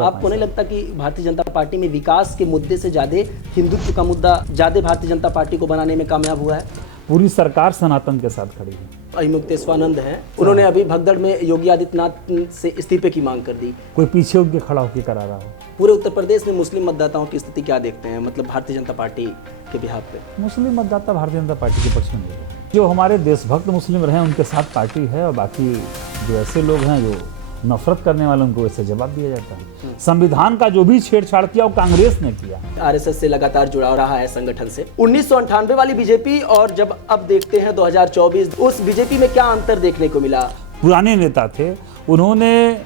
आपको नहीं लगता कि भारतीय जनता पार्टी में विकास के मुद्दे से ज्यादा हिंदुत्व का मुद्दा ज्यादा भारतीय जनता पार्टी को बनाने में कामयाब हुआ है? पूरी सरकार सनातन के साथ खड़ी है। अहिमुक्तेश्वरानंद हैं, उन्होंने अभी भगदड़ में योगी आदित्यनाथ से इस्तीफे की मांग कर दी। कोई पीछे उनके खड़ा होकर करा रहा हो। पूरे उत्तर प्रदेश में मुस्लिम मतदाताओं की स्थिति क्या देखते हैं, मतलब भारतीय जनता पार्टी के बिहार पे? मुस्लिम मतदाता भारतीय जनता पार्टी के पक्ष में नहीं है। जो हमारे देशभक्त मुस्लिम रहे उनके साथ पार्टी है, और बाकी जो ऐसे लोग हैं जो नफरत करने वाले उनको वैसे जवाब दिया जाता है। संविधान का जो भी छेड़छाड़ किया वो कांग्रेस ने किया। आरएसएस से लगातार जुड़ा रहा है संगठन से। 1998 वाली बीजेपी और जब अब देखते हैं 2024, उस बीजेपी में क्या अंतर देखने को मिला? पुराने नेता थे, उन्होंने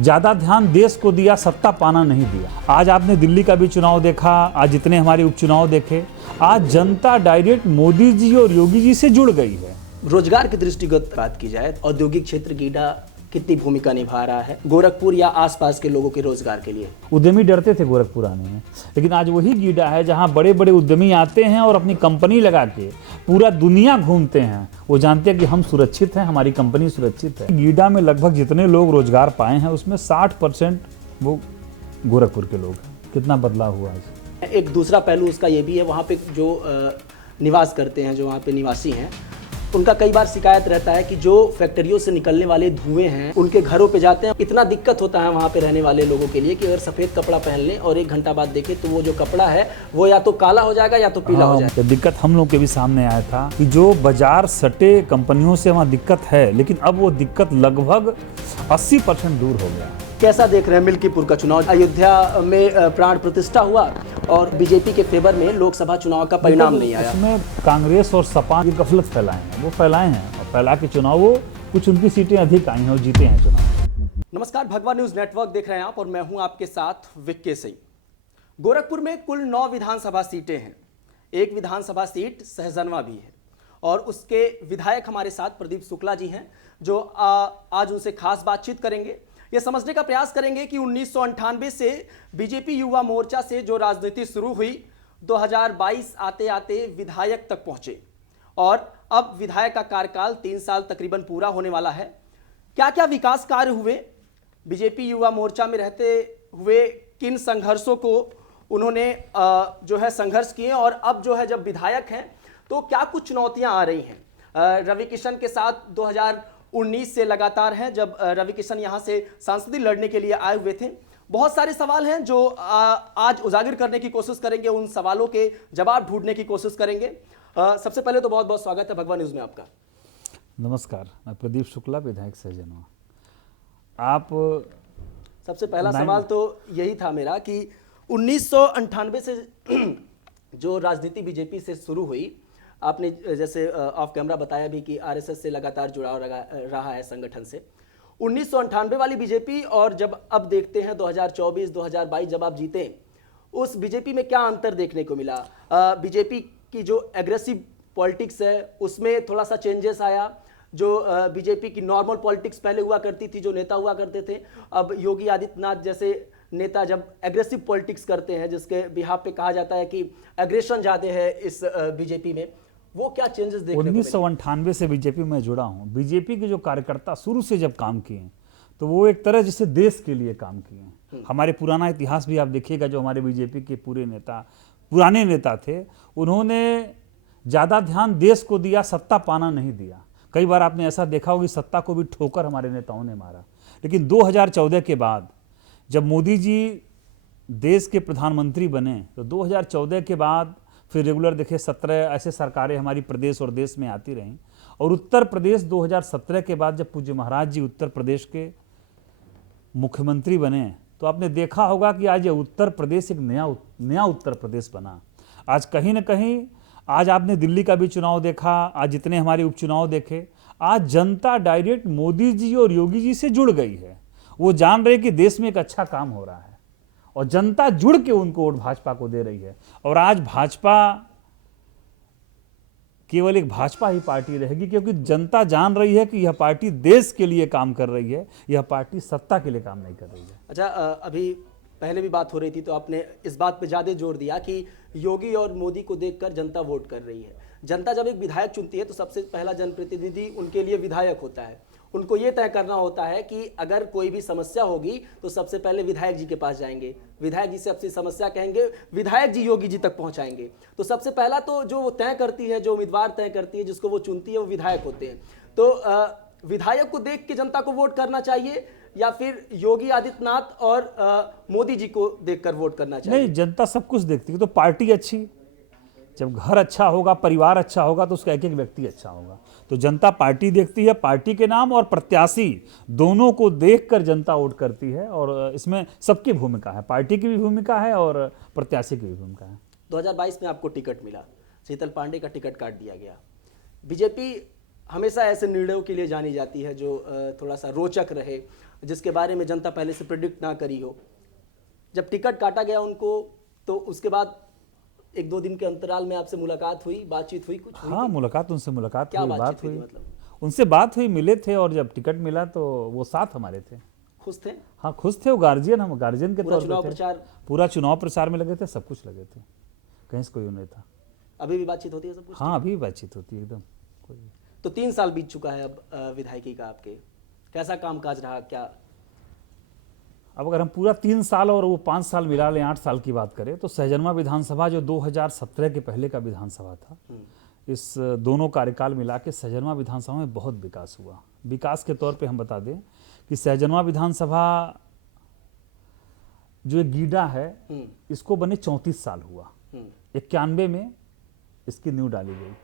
ज्यादा ध्यान देश को दिया, सत्ता पाना नहीं दिया। आज आपने दिल्ली का भी चुनाव देखा, आज जितने हमारे उपचुनाव देखे, आज जनता डायरेक्ट मोदी जी और योगी जी से जुड़ गई है। रोजगार की दृष्टिगत बात की जाए, औद्योगिक क्षेत्र गीडा कितनी भूमिका निभा रहा है गोरखपुर या आसपास के लोगों के रोजगार के लिए? उद्यमी डरते थे गोरखपुर आने में, लेकिन आज वही गीडा है जहां बड़े बड़े उद्यमी आते हैं और अपनी कंपनी लगा के पूरा दुनिया घूमते हैं। वो जानते हैं कि हम सुरक्षित हैं, हमारी कंपनी सुरक्षित है। गीडा में लगभग जितने लोग रोजगार पाए हैं उसमें 60% वो गोरखपुर के लोग हैं। कितना बदलाव हुआ है। एक दूसरा पहलू उसका ये भी है, वहाँ पे जो निवास करते हैं, जो वहाँ पे निवासी हैं, उनका कई बार शिकायत रहता है कि जो फैक्ट्रियों से निकलने वाले धुएं हैं उनके घरों पे जाते हैं। इतना दिक्कत होता है वहाँ पे रहने वाले लोगों के लिए कि अगर सफ़ेद कपड़ा पहन लें और 1 घंटा बाद देखें तो वो जो कपड़ा है वो या तो काला हो जाएगा या तो पीला हो जाएगा। दिक्कत हम लोग के भी सामने आया था कि जो बाजार सटे कंपनियों से वहाँ दिक्कत है, लेकिन अब वो दिक्कत लगभग 80% दूर हो गया। कैसा देख रहे हैं मिल्कीपुर का चुनाव? अयोध्या में प्राण प्रतिष्ठा हुआ और बीजेपी के फेवर में लोकसभा चुनाव का परिणाम नहीं आया। उसमें कांग्रेस और सपा की गफलत फैलाए हैं, वो फैलाए हैं और फैला के चुनाव, वो कुछ उनकी सीटें अधिक आई हैं और जीते हैं चुनाव। नमस्कार, भगवा न्यूज नेटवर्क देख रहे हैं आप और मैं हूं आपके साथ विक्के सिंह। गोरखपुर में कुल 9 विधानसभा सीटें हैं। एक विधानसभा सीट सहजनवा भी है और उसके विधायक हमारे साथ प्रदीप शुक्ला जी हैं, जो आज उनसे खास बातचीत करेंगे। ये समझने का प्रयास करेंगे कि 1998 से बीजेपी युवा मोर्चा से जो राजनीति शुरू हुई, 2022 आते आते विधायक तक पहुंचे और अब विधायक का कार्यकाल 3 साल तकरीबन पूरा होने वाला है। क्या क्या विकास कार्य हुए, बीजेपी युवा मोर्चा में रहते हुए किन संघर्षों को उन्होंने जो है संघर्ष किए, और अब जो है जब विधायक हैं तो क्या कुछ चुनौतियां आ रही हैं। रवि किशन के साथ 2019 से लगातार हैं, जब रवि किशन यहाँ से सांसदी लड़ने के लिए आए हुए थे। बहुत सारे सवाल हैं जो आज उजागर करने की कोशिश करेंगे, उन सवालों के जवाब ढूंढने की कोशिश करेंगे। सबसे पहले तो बहुत बहुत स्वागत है भगवा न्यूज में आपका। नमस्कार, मैं प्रदीप शुक्ला, विधायक सहजनवा। आप सबसे पहला सवाल तो यही था मेरा कि 1998 से जो राजनीति बीजेपी से शुरू हुई, आपने जैसे ऑफ कैमरा बताया भी कि आरएसएस से लगातार जुड़ाव रहा है संगठन से। 1998 वाली बीजेपी और जब अब देखते हैं 2024 2022 जब आप जीते, उस बीजेपी में क्या अंतर देखने को मिला? बीजेपी की जो एग्रेसिव पॉलिटिक्स है उसमें थोड़ा सा चेंजेस आया। जो बीजेपी की नॉर्मल पॉलिटिक्स पहले हुआ करती थी, जो नेता हुआ करते थे, अब योगी आदित्यनाथ जैसे नेता जब एग्रेसिव पॉलिटिक्स करते हैं, जिसके बिहाफ पे कहा जाता है कि एग्रेशन ज्यादा है इस बीजेपी में, वो क्या चेंजेस देखने को मिले? 1998 से बीजेपी में जुड़ा हूँ। बीजेपी के जो कार्यकर्ता शुरू से जब काम किए तो वो एक तरह जिससे देश के लिए काम किए। हमारे पुराना इतिहास भी आप देखिएगा, जो हमारे बीजेपी के पूरे नेता पुराने नेता थे, उन्होंने ज़्यादा ध्यान देश को दिया, सत्ता पाना नहीं दिया। कई बार आपने ऐसा देखा होगा कि सत्ता को भी ठोकर हमारे नेताओं ने मारा। लेकिन 2014 के बाद जब मोदी जी देश के प्रधानमंत्री बने तो 2014 के बाद फिर रेगुलर देखे 17 ऐसे सरकारें हमारी प्रदेश और देश में आती रहीं, और उत्तर प्रदेश 2017 के बाद जब पूज्य महाराज जी उत्तर प्रदेश के मुख्यमंत्री बने तो आपने देखा होगा कि आज ये उत्तर प्रदेश एक नया उत्तर प्रदेश बना। आज कहीं ना कहीं, आज आपने दिल्ली का भी चुनाव देखा, आज जितने हमारे उपचुनाव देखे, आज जनता डायरेक्ट मोदी जी और योगी जी से जुड़ गई है। वो जान रहे कि देश में एक अच्छा काम हो रहा है और जनता जुड़ के उनको वोट भाजपा को दे रही है। और आज भाजपा केवल एक भाजपा ही पार्टी रहेगी, क्योंकि जनता जान रही है कि यह पार्टी देश के लिए काम कर रही है, यह पार्टी सत्ता के लिए काम नहीं कर रही है। अच्छा, अभी पहले भी बात हो रही थी तो आपने इस बात पे ज़्यादा जोर दिया कि योगी और मोदी को देखकर जनता वोट कर रही है। जनता जब एक विधायक चुनती है तो सबसे पहला जनप्रतिनिधि उनके लिए विधायक होता है, उनको ये तय करना होता है कि अगर कोई भी समस्या होगी तो सबसे पहले विधायक जी के पास जाएंगे, विधायक जी से अपनी समस्या कहेंगे, विधायक जी योगी जी तक पहुंचाएंगे। तो सबसे पहला तो जो वो तय करती है, जो उम्मीदवार तय करती है, जिसको वो चुनती है, वो विधायक होते हैं। तो विधायक को देख के जनता को वोट करना चाहिए या फिर योगी आदित्यनाथ और मोदी जी को देखकर वोट करना चाहिए? नहीं, जनता सब कुछ देखती है। तो पार्टी अच्छी, जब घर अच्छा होगा, परिवार अच्छा होगा, तो उसका एक एक व्यक्ति अच्छा होगा। तो जनता पार्टी देखती है, पार्टी के नाम और प्रत्याशी दोनों को देखकर जनता वोट करती है। और इसमें सबकी भूमिका है, पार्टी की भी भूमिका है और प्रत्याशी की भी भूमिका है। 2022 में आपको टिकट मिला, शीतल पांडे का टिकट काट दिया गया। बीजेपी हमेशा ऐसे निर्णयों के लिए जानी जाती है जो थोड़ा सा रोचक रहे, जिसके बारे में जनता पहले से प्रिडिक्ट ना करी हो। जब टिकट काटा गया उनको, तो उसके बाद एक दो दिन के अंतराल में आपसे मुलाकात हुई, बातचीत हुई, कुछ हुई? हाँ, मुलाकात, उनसे मुलाकात क्या हुई, बातचीत बात हुई हुई, थी मतलब? उनसे बात हुई, मिले थे। और जब टिकट मिला तो वो साथ हमारे थे। खुश थे? हाँ, खुश थे। वो गार्जियन, हम गार्जियन के पूरा तौर चुनाव पे थे। प्रचार? पूरा चुनाव प्रचार में लगे थे, सब कुछ लगे थे, कहीं से कोई नहीं था। अभी भी बातचीत होती है सब कुछ? हाँ, अभी भी बातचीत होती है एकदम। तो 3 साल बीत चुका है अब विधायकी का आपके, कैसा कामकाज रहा? क्या अब अगर हम पूरा 3 साल और वो 5 साल मिला लें, 8 साल की बात करें, तो सहजनवा विधानसभा जो 2017 के पहले का विधानसभा था, इस दोनों कार्यकाल मिला के सहजनवा विधानसभा में बहुत विकास हुआ। विकास के तौर पे हम बता दें कि सहजनवा विधानसभा जो एक गीडा है, इसको बने 34 साल हुआ। 91 में इसकी नींव डाली गई,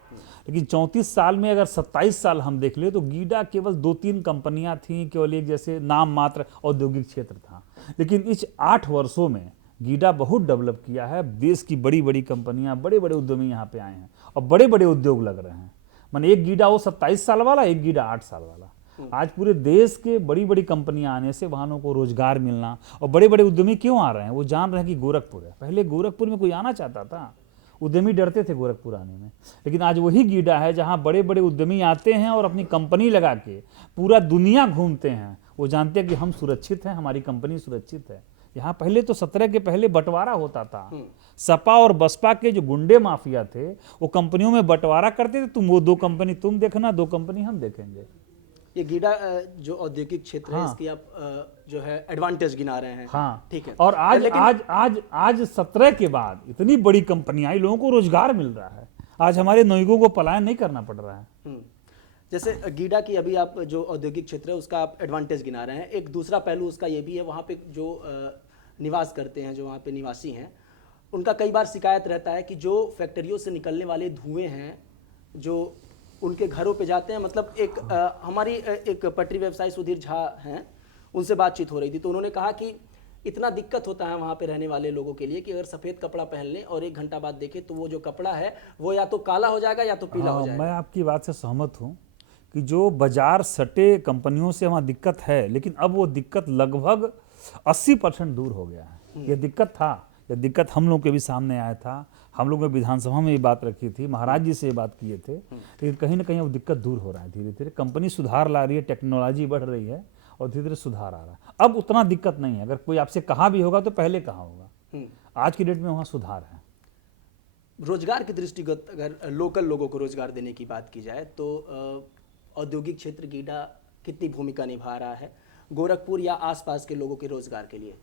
लेकिन 34 साल में अगर 27 साल हम देख ले तो गीडा केवल 2-3 कंपनियां थीं, केवल एक जैसे नाम मात्र औद्योगिक क्षेत्र था। लेकिन इस 8 वर्षों में गीडा बहुत डेवलप किया है। देश की बड़ी बड़ी कंपनियां, बड़े बड़े उद्यमी यहाँ पे आए हैं और बड़े बड़े उद्योग लग रहे हैं। माने एक गीडा वो 27 साल वाला, एक गीडा 8 साल वाला। आज पूरे देश के बड़ी बड़ी कंपनियां आने से वहां को रोजगार मिलना, और बड़े बड़े उद्यमी क्यों आ रहे हैं? वो जान रहे हैं कि गोरखपुर है। पहले गोरखपुर में कोई आना चाहता था, उद्यमी डरते थे गोरखपुर आने में। लेकिन आज वही गीडा है जहां बड़े बड़े उद्यमी आते हैं और अपनी कंपनी लगा के पूरा दुनिया घूमते हैं। वो जानते हैं कि हम सुरक्षित हैं, हमारी कंपनी सुरक्षित है। यहाँ पहले तो 17 के पहले बंटवारा होता था। सपा और बसपा के जो गुंडे माफिया थे, वो कंपनियों में बंटवारा करते थे। तुम वो 2 कंपनी तुम देखना, 2 कंपनी हम देखेंगे। ये गीडा जो औद्योगिक क्षेत्र है, इसकी आप जो है एडवांटेज गिना रहे हैं। हाँ, ठीक है। और आज 17 के बाद इतनी बड़ी कंपनियां आई, लोगों को रोजगार मिल रहा है। आज हमारे नौयुगों को पलायन नहीं करना पड़ रहा है। जैसे गीडा की अभी आप जो औद्योगिक क्षेत्र है उसका आप एडवांटेज गिना रहे हैं, एक दूसरा पहलू उसका ये भी है, वहाँ पे जो निवास करते हैं, जो वहाँ पे निवासी हैं, उनका कई बार शिकायत रहता है कि जो फैक्ट्रियों से निकलने वाले धुएं हैं जो उनके घरों पे जाते हैं। मतलब एक हमारी एक पटरी व्यवसायी सुधीर झा हैं, उनसे बातचीत हो रही थी, तो उन्होंने कहा कि इतना दिक्कत होता है वहाँ पे रहने वाले लोगों के लिए कि अगर सफ़ेद कपड़ा पहन लें और 1 घंटा बाद देखें तो वो जो कपड़ा है वो या तो काला हो जाएगा या तो पीला हो जाएगा। मैं आपकी बात से सहमत हूँ कि जो बाजार सटे कंपनियों से वहाँ दिक्कत है, लेकिन अब वो दिक्कत लगभग 80% दूर हो गया है। ये दिक्कत था, ये दिक्कत हम लोग के भी सामने आया था। हम लोग ने विधानसभा में ये बात रखी थी, महाराज जी से ये बात किए थे, लेकिन कहीं ना कहीं वो दिक्कत दूर हो रहा है। धीरे धीरे कंपनी सुधार ला रही है, टेक्नोलॉजी बढ़ रही है और धीरे धीरे सुधार आ रहा है। अब उतना दिक्कत नहीं है। अगर कोई आपसे कहा भी होगा तो पहले कहा होगा। आज की डेट में वहाँ सुधार है। रोजगार की दृष्टिगत अगर लोकल लोगों को रोजगार देने की बात की जाए तो औद्योगिक क्षेत्र गीडा कितनी भूमिका निभा रहा है गोरखपुर या आसपास के लोगों के रोजगार के लिए?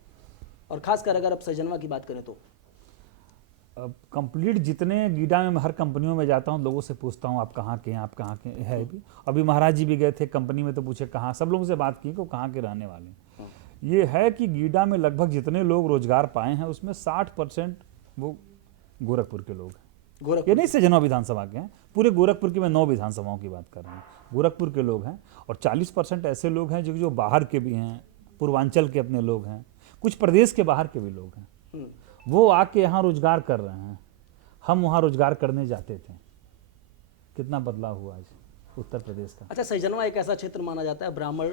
और खासकर अगर आप सहजनवा की बात करें तो कंप्लीट जितने गीडा में हर कंपनियों में जाता हूँ, लोगों से पूछता हूँ आप कहाँ के हैं, आप कहाँ के है। भी अभी महाराज जी भी गए थे कंपनी में, तो पूछे कहाँ, सब लोगों से बात की कि वो कहाँ के रहने वाले हैं। ये है कि गीडा में लगभग जितने लोग रोजगार पाए हैं उसमें 60% वो गोरखपुर के लोग हैं। ये नहीं सहजनवा विधानसभा के हैं, पूरे गोरखपुर की मैं 9 विधानसभाओं की बात कर रहा हूँ, गोरखपुर के लोग हैं। और 40% ऐसे लोग हैं जो बाहर के भी हैं, पूर्वांचल के अपने लोग हैं, कुछ प्रदेश के बाहर के भी लोग हैं। वो आके यहाँ रोजगार कर रहे हैं, हम वहाँ रोजगार करने जाते थे। कितना बदलाव हुआ आज उत्तर प्रदेश का। अच्छा, सहजनवा एक ऐसा क्षेत्र माना जाता है, ब्राह्मण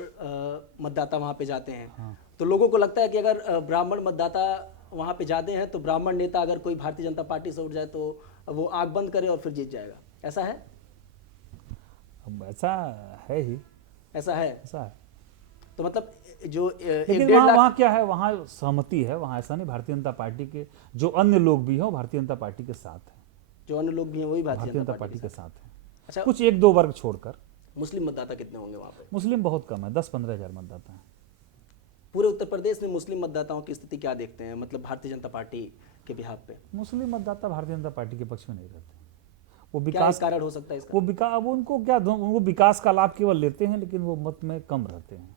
मतदाता वहाँ पे जाते हैं। हाँ। तो लोगों को लगता है कि अगर ब्राह्मण मतदाता वहाँ पे जाते हैं तो ब्राह्मण नेता अगर कोई भारतीय जनता पार्टी से उठ जाए तो वो आंख बंद करे और फिर जीत जाएगा। ऐसा है? अब ऐसा है ही, ऐसा है, ऐसा है। तो मतलब जो लेकिन वहाँ क्या है, वहाँ सहमति है, वहाँ ऐसा नहीं। भारतीय जनता पार्टी के जो अन्य लोग भी हैं भारतीय जनता पार्टी के साथ हैं, जो अन्य लोग भी हैं वही भारतीय जनता पार्टी के साथ हैं। अच्छा, कुछ 1-2 वर्ग छोड़कर। मुस्लिम मतदाता कितने होंगे वहाँ पे? मुस्लिम बहुत कम है, 10-15 हज़ार मतदाता हैं। पूरे उत्तर प्रदेश में मुस्लिम मतदाताओं की स्थिति क्या देखते हैं, मतलब भारतीय जनता पार्टी के बिहाफ पे? मुस्लिम मतदाता भारतीय जनता पार्टी के पक्ष में नहीं रहते। वो क्या विकास कारण हो सकता है इसका? वो विकास अब उनको क्या उनको विकास का लाभ केवल लेते हैं, लेकिन वो मत में कम रहते हैं।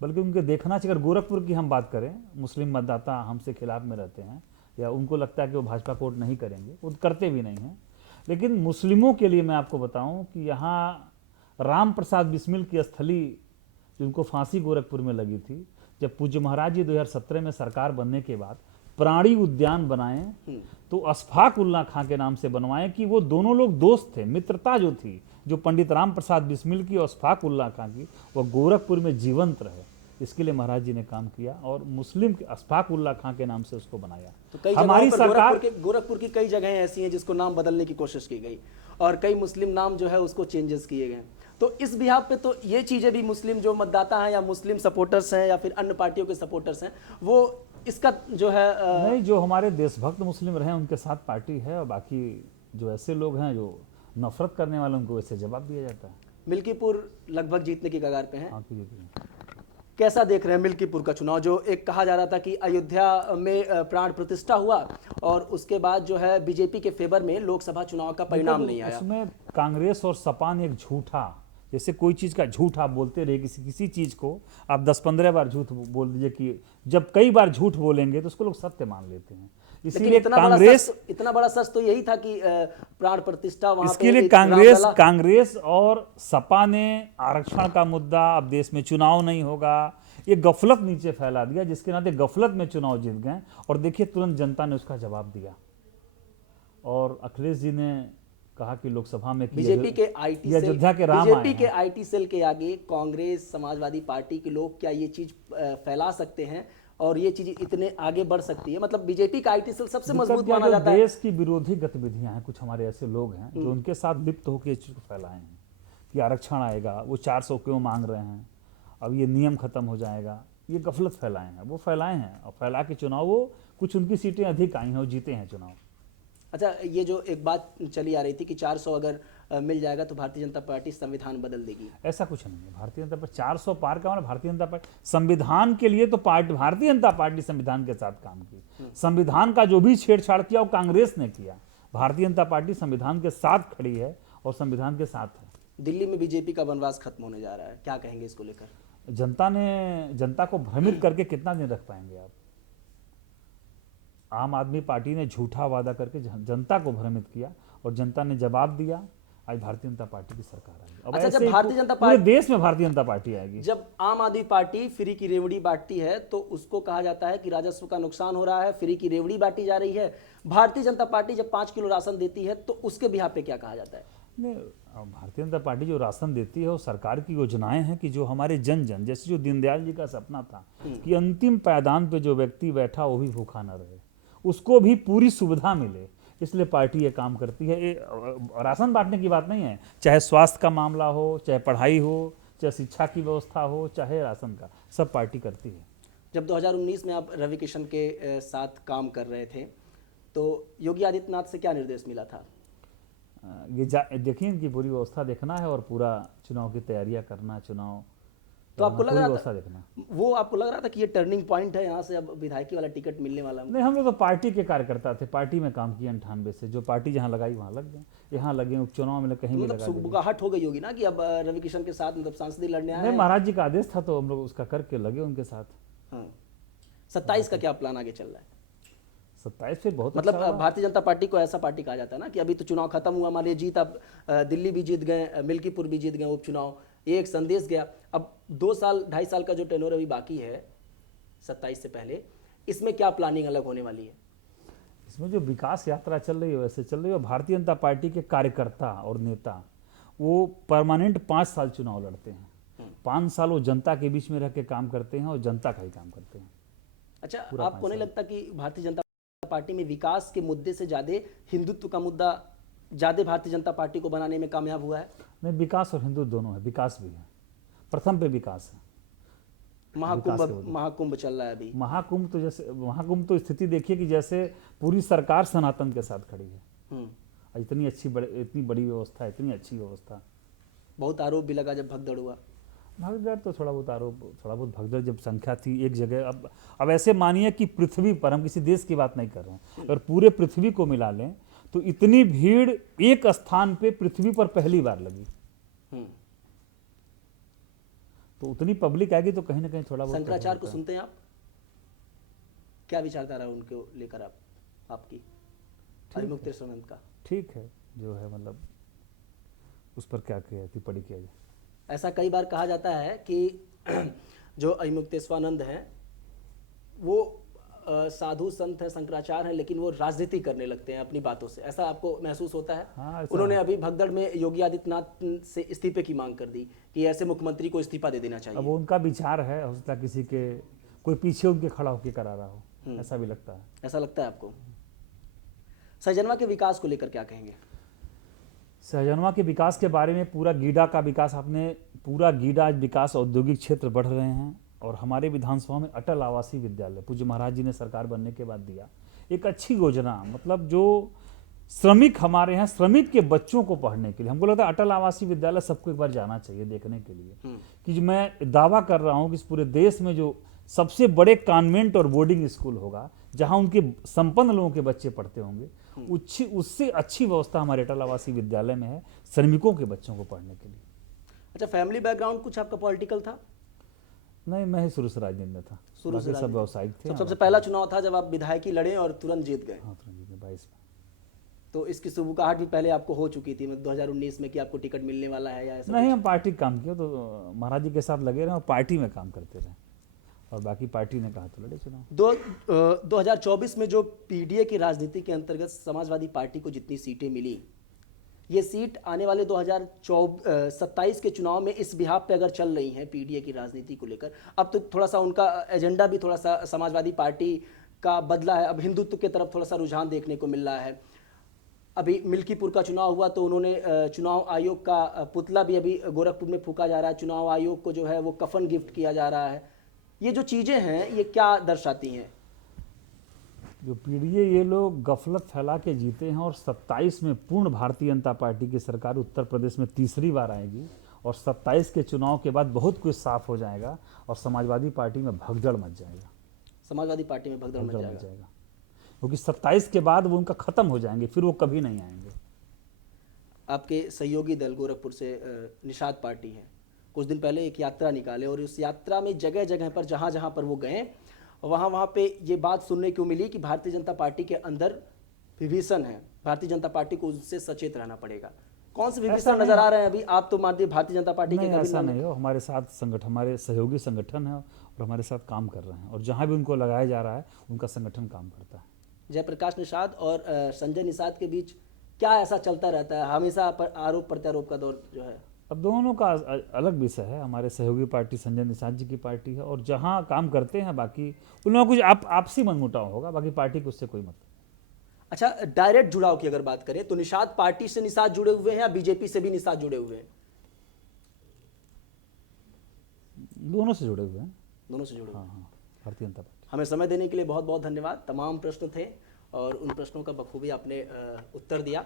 बल्कि उनके देखना चाहिए, अगर गोरखपुर की हम बात करें, मुस्लिम मतदाता हमसे खिलाफ में रहते हैं या उनको लगता है कि वो भाजपा को वोट नहीं करेंगे, वो करते भी नहीं हैं। लेकिन मुस्लिमों के लिए मैं आपको बताऊं कि यहाँ राम प्रसाद बिस्मिल की स्थली, जिनको फांसी गोरखपुर में लगी थी, जब पूज्य महाराज जी 2017 में सरकार बनने के बाद प्राणी उद्यान बनाए तो अशफाक उल्ला खां के नाम से बनवाए कि वो दोनों लोग दोस्त थे, मित्रता जो थी, जो पंडित राम प्रसाद बिस्मिल की और अशफाक उल्ला खां की, वह गोरखपुर में जीवंत रहे। इसके लिए महाराज जी ने काम किया और मुस्लिम के अशफाक उल्ला खां के नाम से उसको बनाया। तो कई हमारी जगहों पर सरकार गोरखपुर की कई जगहें ऐसी हैं जिसको नाम बदलने की कोशिश की गई और कई मुस्लिम नाम जो है उसको चेंजेस किए गए। तो इस बिहाफ पे तो ये चीज़ें भी मुस्लिम जो मतदाता हैं या मुस्लिम सपोर्टर्स हैं या फिर अन्य पार्टियों के सपोर्टर्स हैं, वो इसका जो है नहीं, जो हमारे देशभक्त मुस्लिम रहे उनके साथ पार्टी है, और बाकी जो ऐसे लोग हैं जो नफरत करने वाले, उनको वैसे जवाब दिया जाता है। मिल्कीपुर लगभग जीतने की कगार पे हैं। हाँ, कीजिए। कैसा देख रहे हैं मिल्कीपुर का चुनाव? जो एक कहा जा रहा था कि अयोध्या में प्राण प्रतिष्ठा हुआ और उसके बाद जो है बीजेपी के फेवर में लोकसभा चुनाव का परिणाम नहीं आया। उसमें कांग्रेस और सपा ने एक झूठा, जैसे कोई चीज़ का झूठ आप बोलते रहे, किसी चीज़ को आप 10-15 बार झूठ बोल दीजिए, कि जब कई बार झूठ बोलेंगे तो उसको लोग सत्य मान लेते हैं। इसीलिए इतना बड़ा सच तो यही था कि प्राण प्रतिष्ठा वहां इसके लिए कांग्रेस और सपा ने आरक्षण का मुद्दा, अब देश में चुनाव नहीं होगा, ये गफलत नीचे फैला दिया, जिसके नाते गफलत में चुनाव जीत गए। और देखिए तुरंत जनता ने उसका जवाब दिया और अखिलेश जी ने कहा कि लोकसभा में बीजेपी के आईटी सेल, अयोध्या के राम बीजेपी के आईटी सेल के आगे कांग्रेस, समाजवादी पार्टी के लोग क्या ये चीज फैला सकते हैं और ये चीज इतने आगे बढ़ सकती है? मतलब बीजेपी का आईटी सेल सबसे मजबूत माना जाता है। देश की विरोधी गतिविधियां हैं, कुछ हमारे ऐसे लोग हैं जो उनके साथ लिप्त होकर इस चीज को फैलाए हैं कि आरक्षण आएगा, वो 400 क्यों मांग रहे हैं, अब ये नियम खत्म हो जाएगा, ये गफलत फैलाए हैं, वो फैलाए हैं और फैला के चुनाव, वो कुछ उनकी सीटें अधिक आई हैं और जीते हैं चुनाव। अच्छा, ये जो एक बात चली आ रही थी कि 400 अगर मिल जाएगा तो भारतीय जनता पार्टी संविधान बदल देगी, ऐसा कुछ नहीं है। भारतीय जनता पार्टी 400 पार का मतलब भारतीय जनता पार्टी संविधान के लिए तो भारतीय जनता पार्टी संविधान के साथ काम की। संविधान का जो भी छेड़छाड़ किया वो कांग्रेस ने किया। भारतीय जनता पार्टी संविधान के साथ खड़ी है और संविधान के साथ है। दिल्ली में बीजेपी का वनवास खत्म होने जा रहा है, क्या कहेंगे इसको लेकर? जनता को भ्रमित करके कितना दिन रख पाएंगे आप? आम आदमी पार्टी ने झूठा वादा करके जनता को भ्रमित किया और जनता ने जवाब दिया। आज भारतीय जनता पार्टी की सरकार आएगी। अब अच्छा, ऐसे जब ही भारतीय जनता पूरे देश में भारतीय जनता पार्टी आएगी। जब आम आदमी पार्टी फ्री की रेवड़ी बांटती है तो उसको कहा जाता है कि राजस्व का नुकसान हो रहा है, फ्री की रेवड़ी बांटी जा रही है। भारतीय जनता पार्टी जब 5 किलो राशन देती है तो उसके बिहार पे क्या कहा जाता है? नहीं, भारतीय जनता पार्टी जो राशन देती है वो सरकार की योजनाएं हैं कि जो हमारे जन जैसे जो दीनदयाल जी का सपना था कि अंतिम पायदान पे जो व्यक्ति बैठा वो भी भूखा न रहे, उसको भी पूरी सुविधा मिले, इसलिए पार्टी ये काम करती है। राशन बांटने की बात नहीं है, चाहे स्वास्थ्य का मामला हो, चाहे पढ़ाई हो, चाहे शिक्षा की व्यवस्था हो, चाहे राशन का, सब पार्टी करती है। जब 2019 में आप रवि किशन के साथ काम कर रहे थे तो योगी आदित्यनाथ से क्या निर्देश मिला था? ये देखिए, इनकी पूरी व्यवस्था देखना है और पूरा चुनाव की तैयारियां करना, चुनाव तो आपको लग रहा था देखना। वो आपको लग रहा था कि ये टर्निंग पॉइंट है, यहाँ से अब विधायकी वाला टिकट मिलने वाला? नहीं, हम लोग तो पार्टी के कार्यकर्ता थे, पार्टी में काम किया 98 से, जो पार्टी जहाँ लगाई वहाँ लग गए, यहाँ लगे, उपचुनाव में कहीं भी लगा। सुबगाहट हो गई होगी ना कि अब रवि किशन के साथ मतलब सांसदी लड़ने आए हैं। महाराज जी का आदेश था तो हम लोग उसका करके लगे उनके साथ। हाँ, 27 का क्या प्लान आगे चल रहा है? 27 फिर बहुत मतलब भारतीय जनता पार्टी को ऐसा पार्टी कहा जाता है ना कि अभी तो चुनाव खत्म हुआ, मान लीजिए जीत, अब दिल्ली भी जीत गए, मिल्कीपुर भी जीत गए, उपचुनाव, ये एक संदेश गया। अब 2-2.5 साल का जो टेन्योर अभी बाकी है 27 से पहले, इसमें क्या प्लानिंग अलग होने वाली है? इसमें जो विकास यात्रा चल रही है वैसे चल रही है। भारतीय जनता पार्टी के कार्यकर्ता और नेता वो परमानेंट 5 साल चुनाव लड़ते हैं। 5 साल वो जनता के बीच में रह के काम करते हैं और जनता का ही काम करते हैं। अच्छा, आपको नहीं लगता कि भारतीय जनता पार्टी में विकास के मुद्दे से ज्यादा हिंदुत्व का मुद्दा ज्यादा भारतीय जनता पार्टी को बनाने में कामयाब हुआ है? नहीं, विकास और हिंदुत्व दोनों है। विकास भी है, प्रथम पे विकास है। महाकुंभ चल रहा है अभी। महाकुंभ तो स्थिति देखिए कि जैसे पूरी सरकार सनातन के साथ खड़ी है। इतनी बड़ी व्यवस्था, इतनी अच्छी व्यवस्था। बहुत आरोप भी लगा जब भगदड़ हुआ। भगदड़ तो थोड़ा बहुत भगदड़ जब संख्या थी एक जगह। अब ऐसे मानिए कि पृथ्वी पर, हम किसी देश की बात नहीं कर रहे हैं, अगर पूरे पृथ्वी को मिला लें तो इतनी भीड़ एक स्थान पे पृथ्वी पर पहली बार लगी। तो उतनी पब्लिक आएगी तो कहीं ना कहीं थोड़ा बहुत। शंकराचार्य को सुनते हैं आप? क्या विचारधारा उनको लेकर आपकी अभिमुक्तेश्वरानंद का? ठीक है, जो है मतलब उस पर क्या टिप्पणी किया जाए। ऐसा कई बार कहा जाता है कि जो अभिमुक्तेश्वरानंद हैं वो साधु संत है, शंकराचार्य हैं, लेकिन वो राजनीति करने लगते हैं अपनी बातों से। ऐसा आपको महसूस होता है? हाँ, उन्होंने अभी भगदड़ में योगी आदित्यनाथ से इस्तीफे की मांग कर दी कि ऐसे मुख्यमंत्री को इस्तीफा दे देना चाहिए। अब वो उनका विचार है, हो सकता है किसी के कोई पीछे उनके खड़ा होकर करा रहा हो, ऐसा भी लगता है। ऐसा लगता है आपको? सहजनवा के विकास को लेकर क्या कहेंगे? सहजनवा के विकास के बारे में पूरा गीडा का विकास, आपने पूरा गीडा विकास, औद्योगिक क्षेत्र बढ़ रहे हैं। और हमारे विधानसभा में अटल आवासीय विद्यालय पूज्य महाराज जी ने सरकार बनने के बाद दिया, एक अच्छी योजना। मतलब जो श्रमिक हमारे यहाँ, श्रमिक के बच्चों को पढ़ने के लिए, हमको लगता है अटल आवासीय विद्यालय सबको एक बार जाना चाहिए देखने के लिए। कि जो मैं दावा कर रहा हूँ कि इस पूरे देश में जो सबसे बड़े कॉन्वेंट और बोर्डिंग स्कूल होगा जहाँ उनके संपन्न लोगों के बच्चे पढ़ते होंगे, उससे अच्छी व्यवस्था हमारे अटल आवासीय विद्यालय में है श्रमिकों के बच्चों को पढ़ने के लिए। अच्छा, फैमिली बैकग्राउंड कुछ आपका पॉलिटिकल था? नहीं, मैं ही शुरू से राजनीति में था, शुरू से सब व्यावसायिक थे। सबसे पहला चुनाव था जब आप विधायकी लड़े और तुरंत जीत गए। हाँ, तुरंत जीत गए 22 में। तो इसकी सुबुकाहट भी पहले आपको हो चुकी थी 2019 में कि आपको टिकट मिलने वाला है या ऐसा? नहीं, हम पार्टी काम किया तो महाराज जी के साथ लगे रहे और पार्टी में काम करते रहे, और बाकी पार्टी ने कहा तो लड़े चुनाव। 2024 में जो पीडीए की राजनीति के अंतर्गत समाजवादी पार्टी को जितनी सीटें मिली, ये सीट आने वाले 2027 के चुनाव में इस बिहाफ पे अगर चल रही हैं पीडीए की राजनीति को लेकर, अब तो थोड़ा सा उनका एजेंडा भी थोड़ा सा समाजवादी पार्टी का बदला है। अब हिंदुत्व की तरफ थोड़ा सा रुझान देखने को मिल रहा है। अभी मिल्कीपुर का चुनाव हुआ तो उन्होंने चुनाव आयोग का पुतला भी अभी गोरखपुर में फूका जा रहा है। चुनाव आयोग को जो है वो कफन गिफ्ट किया जा रहा है। ये जो चीज़ें हैं ये क्या दर्शाती हैं? जो पीडीए, ये लोग गफलत फैला के जीते हैं और 27 में पूर्ण भारतीय जनता पार्टी की सरकार उत्तर प्रदेश में तीसरी बार आएगी और 27 के चुनाव के बाद बहुत कुछ साफ हो जाएगा और समाजवादी पार्टी में भगदड़ मच जाएगा। समाजवादी पार्टी में भगदड़ मच जाएगा क्योंकि 27 के बाद वो उनका खत्म हो जाएंगे, फिर वो कभी नहीं आएंगे। आपके सहयोगी दल गोरखपुर से निषाद पार्टी है, कुछ दिन पहले एक यात्रा निकाले और उस यात्रा में जगह जगह पर जहाँ जहाँ पर वो गए वहाँ पे ये बात सुनने को मिली कि भारतीय जनता पार्टी के अंदर विभीषण है, भारतीय जनता पार्टी को उससे सचेत रहना पड़ेगा। कौन से विभीषण नजर आ रहे हैं अभी? आप तो मानते भारतीय जनता पार्टी के? ऐसा नहीं हो, हमारे साथ संगठन, हमारे सहयोगी संगठन है और हमारे साथ काम कर रहे हैं और जहाँ भी उनको लगाया जा रहा है उनका संगठन काम करता है। जयप्रकाश निषाद और संजय निषाद के बीच क्या ऐसा चलता रहता है हमेशा आरोप प्रत्यारोप का दौर जो है? अब दोनों का अलग विषय है। हमारे सहयोगी पार्टी संजय निषाद जी की पार्टी है और जहां काम करते हैं बाकी उन लोगों को कुछ आपसी मनमुटाव होगा, बाकी पार्टी को उससे कोई मतलब। अच्छा, डायरेक्ट जुड़ाव की अगर बात करें तो निषाद पार्टी से निषाद जुड़े हुए हैं या बीजेपी से भी निषाद जुड़े हुए हैं? दोनों से जुड़े हुए हैं। दोनों से जुड़े हुए? हाँ, भारतीय जनता पार्टी। हमें समय देने के लिए बहुत बहुत धन्यवाद। तमाम प्रश्न थे और उन प्रश्नों का बखूबी आपने उत्तर दिया।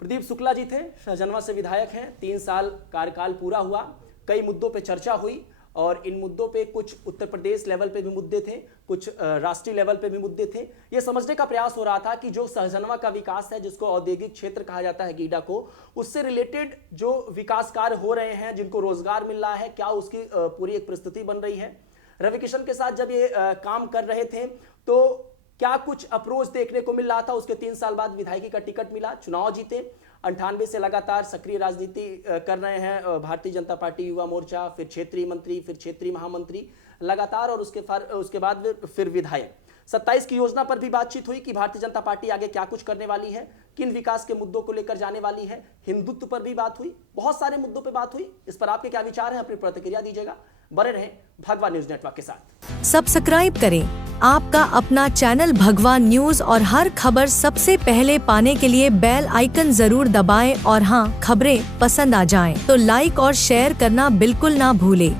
प्रदीप शुक्ला जी थे, सहजनवा से विधायक हैं। 3 साल कार्यकाल पूरा हुआ, कई मुद्दों पे चर्चा हुई और इन मुद्दों पे कुछ उत्तर प्रदेश लेवल पे भी मुद्दे थे, कुछ राष्ट्रीय लेवल पे भी मुद्दे थे। ये समझने का प्रयास हो रहा था कि जो सहजनवा का विकास है, जिसको औद्योगिक क्षेत्र कहा जाता है गीडा को, उससे रिलेटेड जो विकास कार्य हो रहे हैं, जिनको रोजगार मिल रहा है, क्या उसकी पूरी एक प्रस्तुति बन रही है। रवि किशन के साथ जब ये काम कर रहे थे तो क्या कुछ अप्रोच देखने को मिल रहा था। उसके 3 साल बाद विधायकी का टिकट मिला, चुनाव जीते, 98 से लगातार सक्रिय राजनीति कर रहे हैं भारतीय जनता पार्टी युवा मोर्चा, फिर क्षेत्रीय मंत्री, फिर क्षेत्रीय महामंत्री लगातार, और उसके बाद फिर विधायक। 27 की योजना पर भी बातचीत हुई कि भारतीय जनता पार्टी आगे क्या कुछ करने वाली है, किन विकास के मुद्दों को लेकर जाने वाली है। हिंदुत्व पर भी बात हुई, बहुत सारे मुद्दों पर बात हुई। इस पर आपके क्या विचार हैं, अपनी प्रतिक्रिया दीजिएगा। बने रहें भगवा न्यूज नेटवर्क के साथ। सब्सक्राइब करें आपका अपना चैनल भगवा न्यूज और हर खबर सबसे पहले पाने के लिए बेल आइकन जरूर दबाएं और हाँ, खबरें पसंद आ जाएं तो लाइक और शेयर करना बिल्कुल ना भूलें।